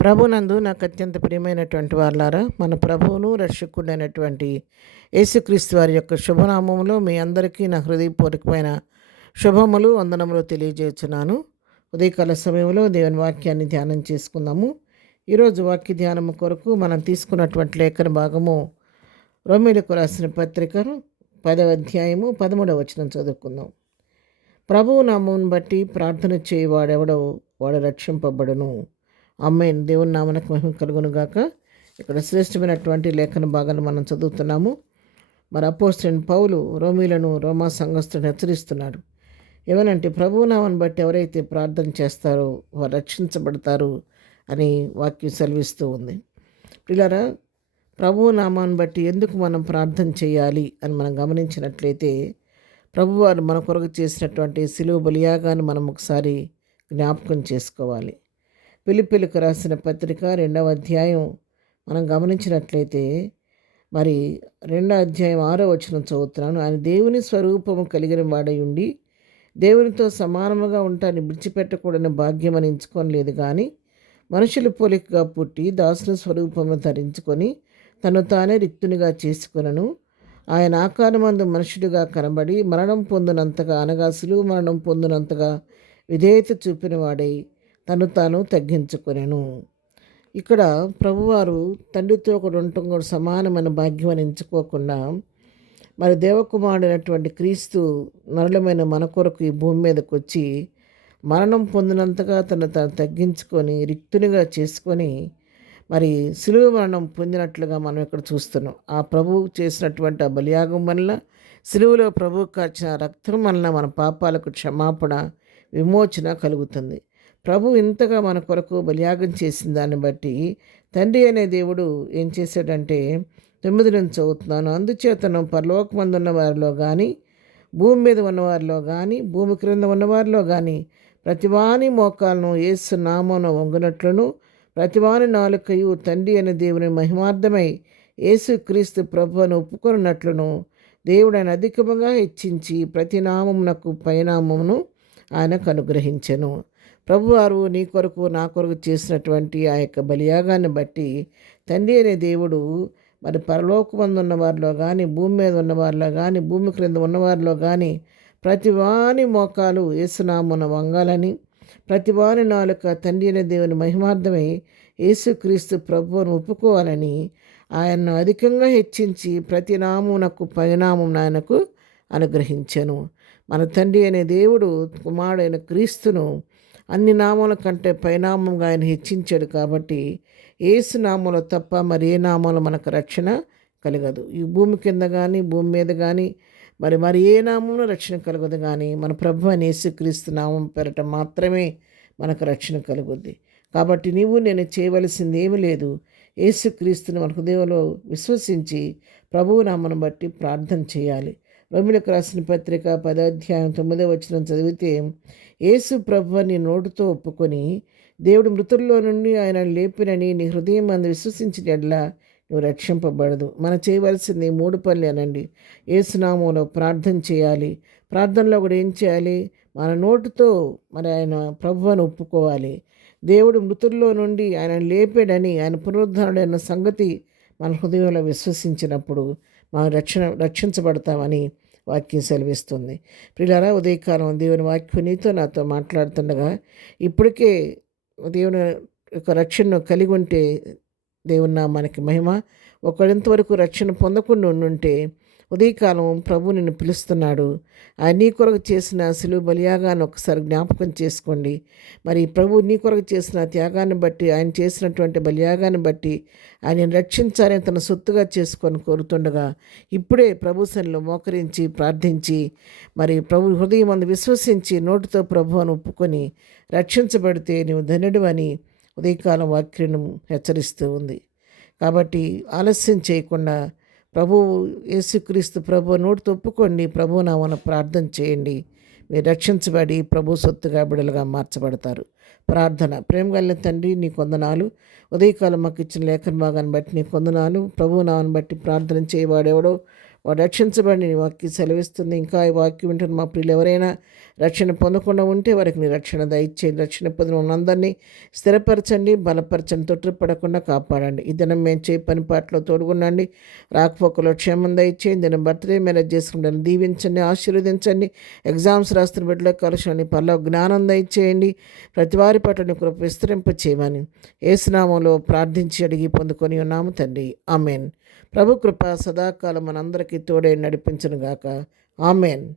ప్రభునందు నాకు అత్యంత ప్రియమైనటువంటి వారలారా, మన ప్రభువును రక్షకుడైనటువంటి యేసుక్రీస్తు వారి యొక్క శుభనామములో మీ అందరికీ నా హృదయపూర్వకమైన శుభములు వందనములు తెలియజేస్తున్నాను. ఉదయకాల సమయంలో దేవుని వాక్యాన్ని ధ్యానం చేసుకుందాము. ఈరోజు వాక్య ధ్యానము కొరకు మనం తీసుకున్నటువంటి లేఖన భాగము రోమీయులకు రాసిన పత్రిక 10వ అధ్యాయము 13వ వచనం చదువుకుందాం. ప్రభువు నామమును బట్టి ప్రార్థన చేయవాడెవడో వాడు రక్షింపబడును. ఆమేన్. దేవుని నామమునకు మహిమ కలుగును గాక. ఇక్కడ శ్రేష్టమైనటువంటి లేఖన భాగాన్ని మనం చదువుతున్నాము. మరి అపోస్తలుడైన పౌలు రోమా సంఘస్థులను హెచ్చరిస్తున్నాడు. ఏమనంటే ప్రభువు నామమును బట్టి ఎవరైతే ప్రార్థన చేస్తారో వారు రక్షించబడతారు అని వాక్యం సెలవిస్తూ ఉంది. పిల్లరా, ప్రభువు నామాన్ని బట్టి ఎందుకు మనం ప్రార్థన చేయాలి అని మనం గమనించినట్లయితే, ప్రభువారు మన కొరకు చేసినటువంటి శిలువ బలియాగాన్ని మనం ఒకసారి జ్ఞాపకం చేసుకోవాలి. ఫిలిప్పీయులకు రాసిన పత్రిక 2వ అధ్యాయం మనం గమనించినట్లయితే, మరి 2వ అధ్యాయం 6వ వచనం చదువుతున్నాను. ఆయన దేవుని స్వరూపము కలిగిన వాడై ఉండి దేవునితో సమానముగా ఉంటాన్ని విడిచిపెట్టకూడని భాగ్యం అని ఎంచుకోలేదు, కానీ మనుషుల పోలికగా పుట్టి దాసుని స్వరూపము ధరించుకొని తను తానే రిక్తునిగా చేసుకొనను. ఆయన ఆకారమందు మనుషుడిగా కనబడి మరణం పొందినంతగా, అనగా శిలువ మరణం పొందినంతగా విధేయత చూపిన వాడై తను తాను తగ్గించుకొనెను. ఇక్కడ ప్రభువారు తండ్రితో ఒకడు ఉండటం కూడా సమానమైన భాగ్యం అని ఎంచుకోకుండా, మరి దేవకుమారుడైనటువంటి క్రీస్తు నరులమైన మన కొరకు ఈ భూమి మీదకి వచ్చి మరణం పొందినంతగా తను తాను తగ్గించుకొని రిక్తునిగా చేసుకొని మరి శిలువ మరణం పొందినట్లుగా మనం ఇక్కడ చూస్తున్నాం. ఆ ప్రభువు చేసినటువంటి ఆ బలియాగం వల్ల, శిలువలో ప్రభువు కార్చిన రక్తం వలన మన పాపాలకు క్షమాపణ, విమోచన కలుగుతుంది. ప్రభు ఇంతగా మన కొరకు బలియాగం చేసిన దాన్ని బట్టి తండ్రి అనే దేవుడు ఏం చేశాడంటే, 9 నుంచి చదువుతున్నాను. అందుచేతను పరలోకమందున్న వారిలో కానీ, భూమి మీద ఉన్నవారిలో కానీ, భూమి క్రింద ఉన్నవారిలో కానీ ప్రతివాని మోకాలను యేసు నామమున వంగునట్లును, ప్రతివాని నాలుకయు తండ్రి అనే దేవుని మహిమార్థమై యేసు క్రీస్తు ప్రభువును ఒప్పుకొనున్నట్లును దేవుడు ఆయన అధికముగా హెచ్చించి ప్రతి నామమునకు పైనామమును ఆయనకు అనుగ్రహించెను. ప్రభువారు నీ కొరకు నా కొరకు చేసినటువంటి ఆ యొక్క బలియాగాన్ని బట్టి తండ్రి అనే దేవుడు మరి పరలోకమందు ఉన్నవారిలో కానీ, భూమి మీద ఉన్నవారిలో కానీ, భూమి క్రింద ఉన్నవారిలో కానీ ప్రతివాని మోకాలు యేసునామమున వంగాలని, ప్రతివాని నాలుక తండ్రి అనే దేవుని మహిమార్థమై యేసుక్రీస్తు ప్రభువును ఒప్పుకోవాలని ఆయన్ను అధికంగా హెచ్చించి ప్రతి నామమునకు పైనామం ఆయనకు అనుగ్రహించెను. మన తండ్రి అనే దేవుడు కుమారుడైన క్రీస్తును అన్ని నామముల కంటే పైనామంగా ఆయన హెచ్చించాడు. కాబట్టి యేసు నామంలో తప్ప మరి ఏ నామంలో మనకు రక్షణ కలగదు. ఈ భూమి కింద కానీ, భూమి మీద కానీ మరి ఏ నామంలో రక్షణ కలగదు, కానీ మన ప్రభు అని యేసుక్రీస్తు నామం పేరట మాత్రమే మనకు రక్షణ కలుగుద్ది. కాబట్టి నీవు నేను చేయవలసింది ఏమీ లేదు. యేసుక్రీస్తుని మన హృదయంలో విశ్వసించి ప్రభువు నామను బట్టి ప్రార్థన చేయాలి. రోమీయులకు రాసిన పత్రిక 10వ అధ్యాయం 9వ వచనం చదివితే, యేసు ప్రభువు నీ నోటితో ఒప్పుకొని దేవుడు మృతుల్లో నుండి ఆయన లేపినని నీ హృదయం అందు విశ్వసించిన ఎడలా నువ్వు రక్షింపబడదు. మనం చేయవలసింది 3 పనులు అనండి. యేసునామంలో ప్రార్థన చేయాలి. ప్రార్థనలో కూడా ఏం చేయాలి? మన నోటితో మరి ఆయన ప్రభువును ఒప్పుకోవాలి. దేవుడు మృతుల్లో నుండి ఆయన లేపాడని, ఆయన పునరుద్ధరణుడైన సంగతి మన హృదయంలో విశ్వసించినప్పుడు మనం రక్షించబడతామని వాక్యం సెలవిస్తుంది. ప్రియులారా, ఉదయకాలం దేవుని వాక్యం నీతో నాతో మాట్లాడుతుండగా, ఇప్పటికే దేవుని యొక్క రక్షణను కలిగి ఉంటే దేవుని నామానికి మహిమ. ఒకరింతవరకు రక్షణ పొందకుండా ఉండుంటే ఉదయకాలం ప్రభు నిన్ను పిలుస్తున్నాడు. ఆయన నీ కొరకు చేసిన శిలువ బలియాగాన్ని ఒకసారి జ్ఞాపకం చేసుకోండి. మరి ప్రభు నీ కొరకు చేసిన త్యాగాన్ని బట్టి, ఆయన చేసినటువంటి బలియాగాన్ని బట్టి ఆయన రక్షించాలని తన సొత్తుగా చేసుకొని కోరుతుండగా, ఇప్పుడే ప్రభు సన్నిధిలో మోకరించి ప్రార్థించి మరి ప్రభు హృదయం అందు విశ్వసించి నోటితో ప్రభువును ఒప్పుకొని రక్షించబడితే నీవు ధన్యుడు అని ఉదయకాలం వాక్యం హెచ్చరిస్తూ ఉంది. కాబట్టి ఆలస్యం చేయకుండా ప్రభువు యేసుక్రీస్తు ప్రభు నోటితో ఒప్పుకోండి, ప్రభు నామమున ప్రార్థన చేయండి. మీరు రక్షించబడి ప్రభు సొత్తుగా బిడలుగా మార్చబడతారు. ప్రార్థన. ప్రేమగల తండ్రి, నీ కొందనాలు. ఉదయకాలం మాకు ఇచ్చిన లేఖన భాగాన్ని బట్టి నీ కొందనాలు. ప్రభు నామను బట్టి ప్రార్థన చేయవాడెవడో వాడు రక్షించబడి నీ వాక్యం సెలవిస్తుంది. ఇంకా ఈ వాక్యం వింటున్న మా ప్రియులు ఎవరైనా రక్షణ పొందకుండా ఉంటే వారికి నీ రక్షణ దయచేయండి. రక్షణ పొందిన ఉన్నందరినీ స్థిరపరచండి, బలపరచండి, తొట్టుపడకుండా కాపాడండి. ఈ దినం మేము చేయ పని పాటలో తోడుగుండండి. రాకపోకలో క్షేమం దయచేయండి. దినం బర్త్డే మ్యారేజ్ చేసుకుంటాను దీవించండి, ఆశీర్వదించండి. ఎగ్జామ్స్ రాస్తున్న బిడ్డలకు కలుషండి, పర్లో జ్ఞానం దయచేయండి. ప్రతి వారి పట్ల నీ కృప విస్తరింప చేయమని యేసునామంలో ప్రార్థించి అడిగి పొందుకొని ఉన్నాము తండ్రి. ఆమెన్. ప్రభు కృప సదాకాలం మనందరికీ తోడై నడిపించును గాక. ఆమెన్.